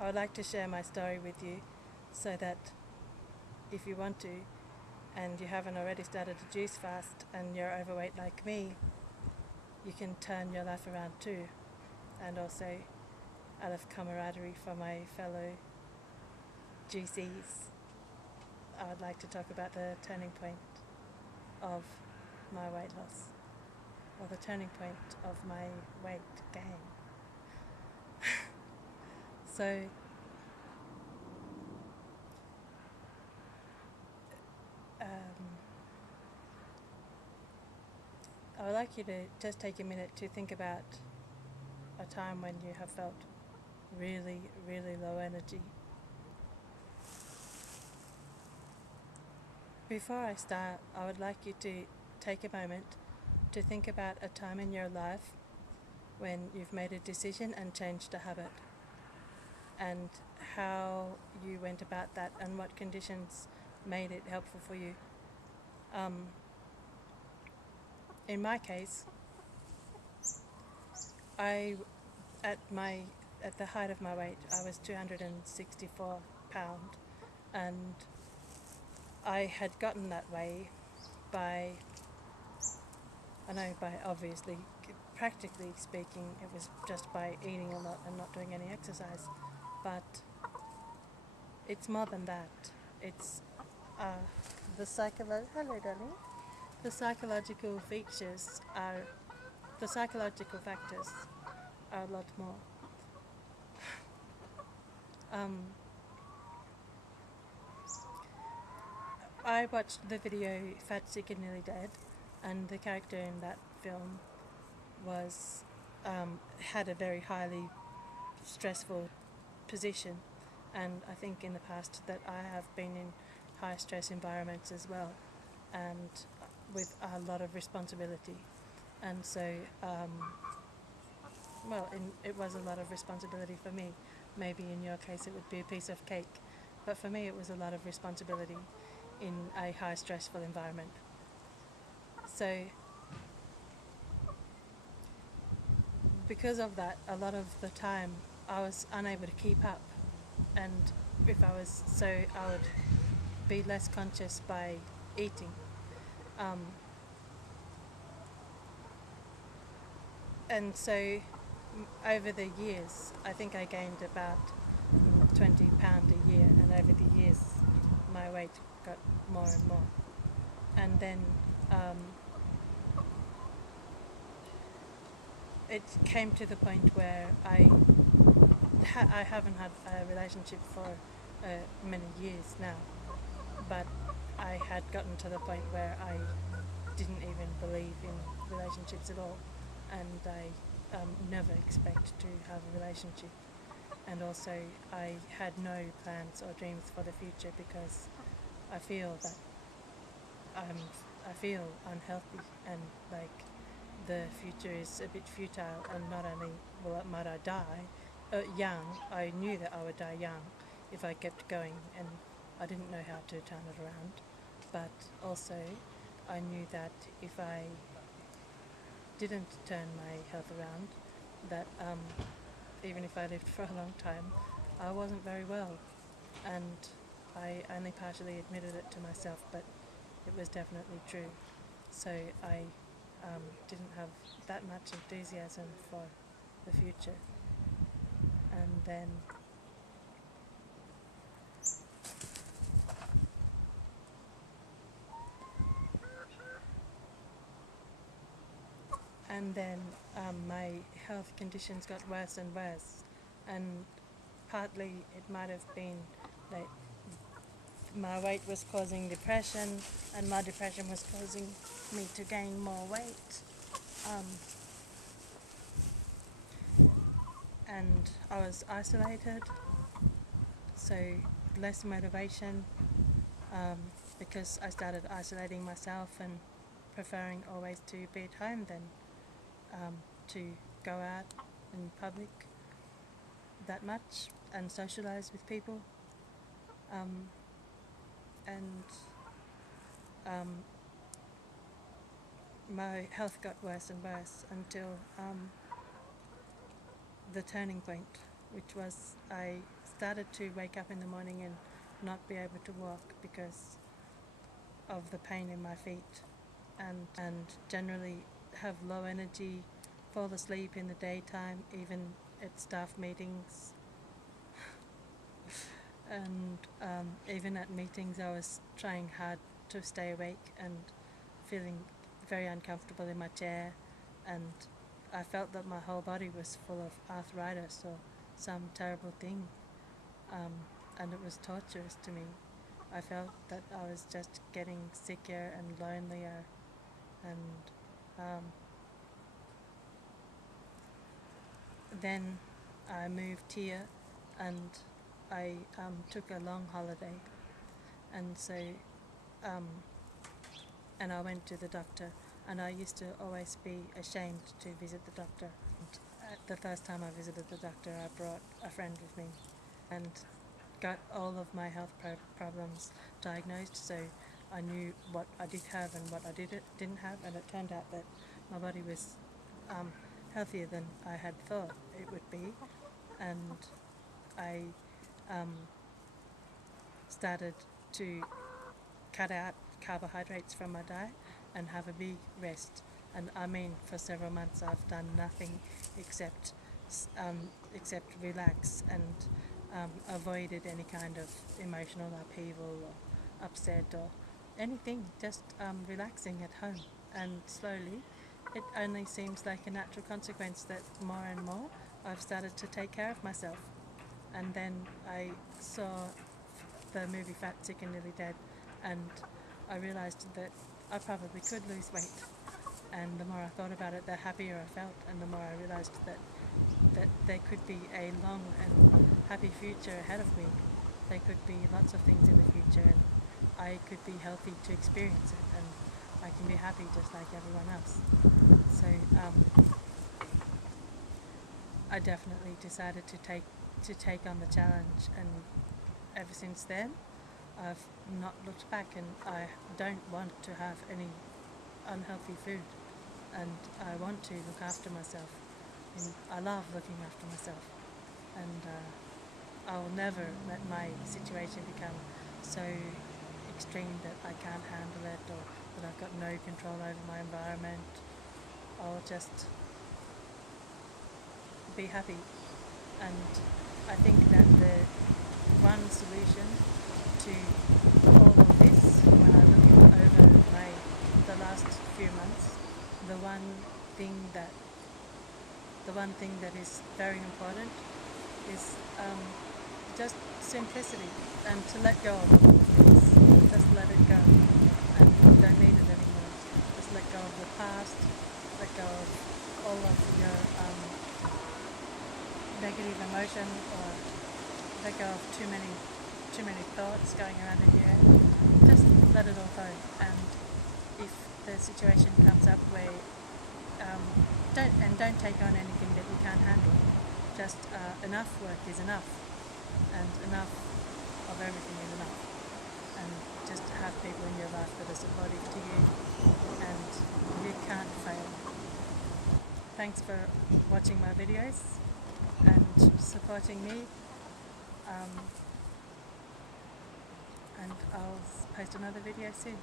I would like to share my story with you so that if you want to and you haven't already started a juice fast and you're overweight like me, you can turn your life around too. And also, out of camaraderie for my fellow juicies, I would like to talk about the turning point of my weight loss, or the turning point of my weight gain. So, I would like you to just take a minute to think about a time when you have felt really, really low energy. Before I start, I would like you to take a moment to think about a time in your life when you've made a decision and changed a habit, and how you went about that and what conditions made it helpful for you. In my case, I at the height of my weight, I was 264 pound, and I had gotten that way by, I know by obviously, practically speaking, it was just by eating a lot and not doing any exercise, but it's more than that. It's hello darling, the psychological features are, the psychological factors are a lot more. I watched the video Fat, Sick and Nearly Dead, and the character in that film was had a very highly stressful position, and I think in the past that I have been in high stress environments as well, and with a lot of responsibility, and so it was a lot of responsibility for me. Maybe in your case it would be a piece of cake, but for me it was a lot of responsibility in a high stressful environment. So because of that, a lot of the time I was unable to keep up, and if I was, so I would be less conscious by eating. And so over the years, I think I gained about 20 pound a year, and over the years my weight got more and more. And then it came to the point where I haven't had a relationship for many years now, but I had gotten to the point where I didn't even believe in relationships at all, and I never expect to have a relationship. And also I had no plans or dreams for the future because I feel that I feel unhealthy, and like the future is a bit futile, and not only might I die young, I knew that I would die young if I kept going, and I didn't know how to turn it around, but also I knew that if I didn't turn my health around, that even if I lived for a long time, I wasn't very well, and I only partially admitted it to myself, but it was definitely true. So I didn't have that much enthusiasm for the future. And then my health conditions got worse and worse, and partly it might have been that my weight was causing depression, and my depression was causing me to gain more weight. And I was isolated, so less motivation, because I started isolating myself and preferring always to be at home than to go out in public that much and socialize with people. And my health got worse and worse until the turning point which was I started to wake up in the morning and not be able to walk because of the pain in my feet, and generally have low energy, fall asleep in the daytime, even at staff meetings. And even at meetings I was trying hard to stay awake and feeling very uncomfortable in my chair, and I felt that my whole body was full of arthritis or some terrible thing, and it was torturous to me. I felt that I was just getting sicker and lonelier, and then I moved here, and I took a long holiday, and so and I went to the doctor, and I used to always be ashamed to visit the doctor. And the first time I visited the doctor, I brought a friend with me and got all of my health problems diagnosed, so I knew what I did have and what I didn't have, and it turned out that my body was healthier than I had thought it would be, and I started to cut out carbohydrates from my diet and have a big rest. And I mean, for several months I've done nothing except relax and avoided any kind of emotional upheaval or upset or anything, just relaxing at home. And slowly, it only seems like a natural consequence that more and more I've started to take care of myself. And then I saw the movie Fat, Sick and Nearly Dead, and I realised that I probably could lose weight. And the more I thought about it, the happier I felt, and the more I realised that there could be a long and happy future ahead of me. There could be lots of things in the future, and I could be healthy to experience it, and I can be happy just like everyone else. So I definitely decided to take on the challenge, and ever since then I've not looked back, and I don't want to have any unhealthy food, and I want to look after myself, and I love looking after myself, and I will never let my situation become so extreme that I can't handle it, or that I've got no control over my environment. I'll just be happy, and I think that the one solution to all of this, when I look over the last few months, the one thing that is very important is just simplicity, and to let go of all of things. Just let it go, and you don't need it anymore. Just let go of the past, let go of all of your negative emotion, or let go of too many thoughts going around in your head. Just let it all go, and if the situation comes up where don't take on anything that you can't handle. Just enough work is enough, and enough of everything is enough, and just have people in your life that are supportive to you, and you can't fail. Thanks for watching my videos and supporting me, and I'll post another video soon.